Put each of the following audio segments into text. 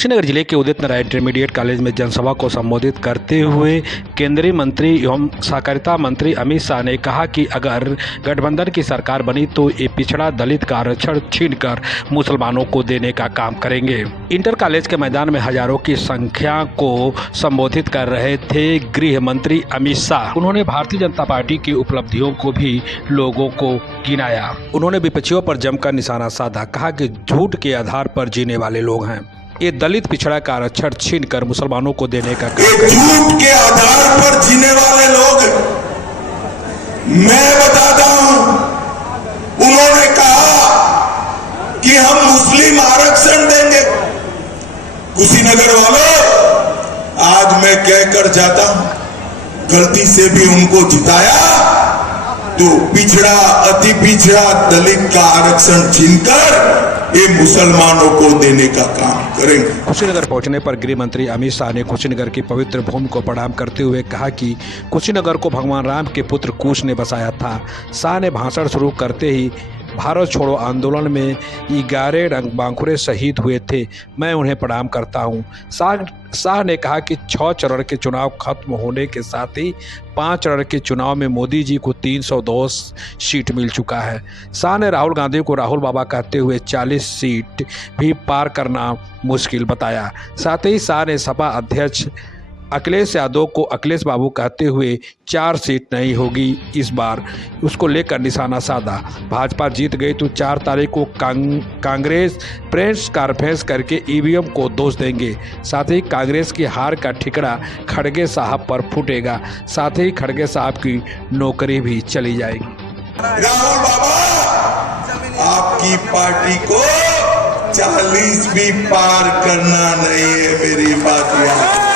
कुशीनगर जिले के Udit Narayan intermediate college में जनसभा को संबोधित करते हुए केंद्रीय मंत्री एवं सहकारिता मंत्री अमित शाह ने कहा कि अगर गठबंधन की सरकार बनी तो ये पिछड़ा दलित का आरक्षण छीनकर मुसलमानों को देने का काम करेंगे। इंटर कॉलेज के मैदान में हजारों की संख्या को संबोधित कर रहे थे गृह मंत्री अमित शाह। उन्होंने भारतीय जनता पार्टी की उपलब्धियों को भी लोगों को गिनाया। उन्होंने विपक्षियों पर जमकर निशाना साधा, कहा कि झूठ के आधार पर जीने वाले लोग हैं। ये दलित पिछड़ा का आरक्षण छीन कर मुसलमानों को देने का काम है। झूठ के आधार पर जीने वाले लोग, मैं बताता हूं, उन्होंने कहा कि हम मुस्लिम आरक्षण देंगे। कुशीनगर वालों, आज मैं कहकर जाता हूं, गलती से भी उनको जिताया तो पिछड़ा, अति पिछड़ा दलित का आरक्षण छीनकर ये मुसलमानों को देने का काम करेंगे। कुशीनगर पहुंचने पर गृह मंत्री अमित शाह ने कुशीनगर की पवित्र भूमि को प्रणाम करते हुए कहा कि कुशीनगर को भगवान राम के पुत्र कुश ने बसाया था। शाह ने भाषण शुरू करते ही भारत छोड़ो आंदोलन में 11 रंगबांकुरे शहीद हुए थे, मैं उन्हें प्रणाम करता हूं। शाह ने कहा कि 6 चरण के चुनाव खत्म होने के साथ ही 5 चरण के चुनाव में मोदी जी को 302 सीट मिल चुका है। शाह ने राहुल गांधी को राहुल बाबा कहते हुए 40 सीट भी पार करना मुश्किल बताया। साथ ही शाह ने सपा अध्यक्ष अखिलेश यादव को अखिलेश बाबू कहते हुए 4 सीट नहीं होगी इस बार, उसको लेकर निशाना साधा। भाजपा जीत गई तो 4 तारीख को कांग्रेस प्रेस कॉन्फ्रेंस करके ईवीएम को दोष देंगे। साथ ही कांग्रेस की हार का ठिकरा खड़गे साहब पर फूटेगा। साथ ही खड़गे साहब की नौकरी भी चली जाएगी। राहुल बाबा, आपकी पार्टी को 40 भी पार करना नहीं है, मेरी बात याद।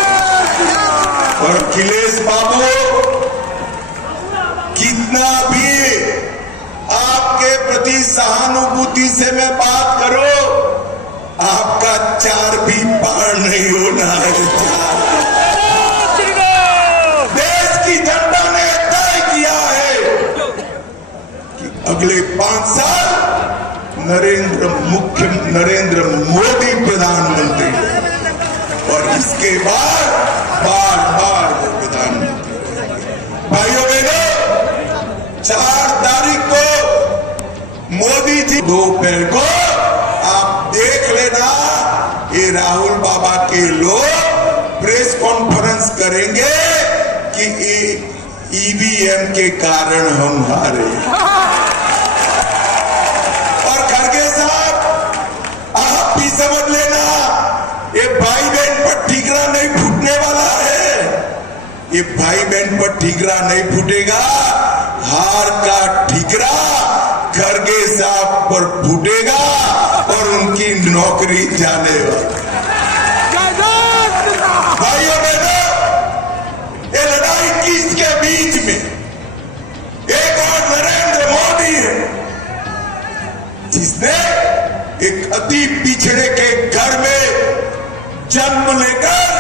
और अखिलेश बाबू, कितना भी आपके प्रति सहानुभूति से मैं बात करूं, आपका 4 भी पार नहीं होना है। देश की जनता ने तय किया है कि अगले 5 साल नरेंद्र मोदी प्रधानमंत्री, और इसके बाद बार प्रधानमंत्री। भाइयों बहनों, 4 तारीख को मोदी जी दोपहर को आप देख लेना, ये राहुल बाबा के लोग प्रेस कॉन्फ्रेंस करेंगे कि ईवीएम के कारण हम हारे। और खड़गे साहब, आप भी समझ लेना, ये भाई बहन पर ठीकरा नहीं फूटने वाला है। ये भाई बहन पर ठीकरा नहीं फूटेगा, हार का ठीकरा खड़गे साहब पर फूटेगा और उनकी नौकरी जाने वाली। भाइयों बहनों, ये लड़ाई किसके बीच में? एक और नरेंद्र मोदी है, जिसने एक अति पिछड़े के घर में जन्म लेकर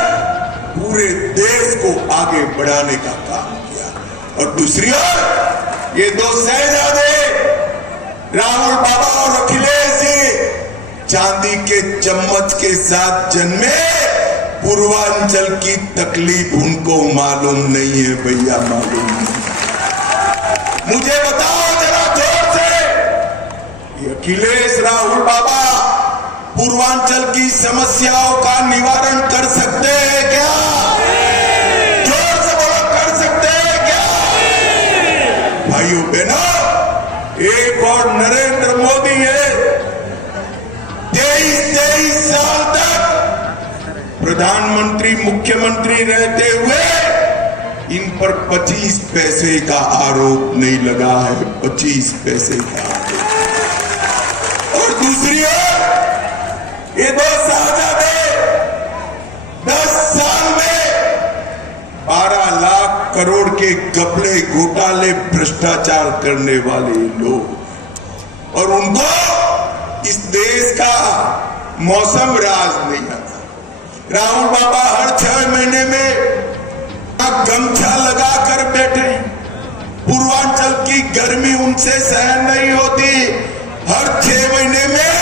पूरे देश को आगे बढ़ाने का काम किया। और दूसरी ओर ये 2 शहजादे राहुल बाबा और अखिलेश जी चांदी के चम्मच के साथ जन्मे। पूर्वांचल की तकलीफ उनको मालूम नहीं है भैया, मालूम नहीं। मुझे बताओ जरा जोर से, ये अखिलेश राहुल बाबा पूर्वांचल की समस्याओं का निवारण कर सकते हैं क्या? जोर से बोलो, कर सकते हैं क्या? भाइयों बहनों, एक और नरेंद्र मोदी है, 23 साल तक प्रधानमंत्री मुख्यमंत्री रहते हुए इन पर 25 पैसे का आरोप नहीं लगा है, 25 पैसे का। और दूसरी ओर ये 2 शहजादे 10 साल में 12 लाख करोड़ के घपले, घोटाले, भ्रष्टाचार करने वाले लोग, और उनको इस देश का मौसम राज नहीं आता। राहुल बाबा हर 6 महीने में गमछा लगा कर बैठे। पूर्वांचल की गर्मी उनसे सहन नहीं होती, हर 6 महीने में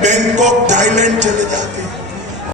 बैंकॉक थाईलैंड चले जाते हैं।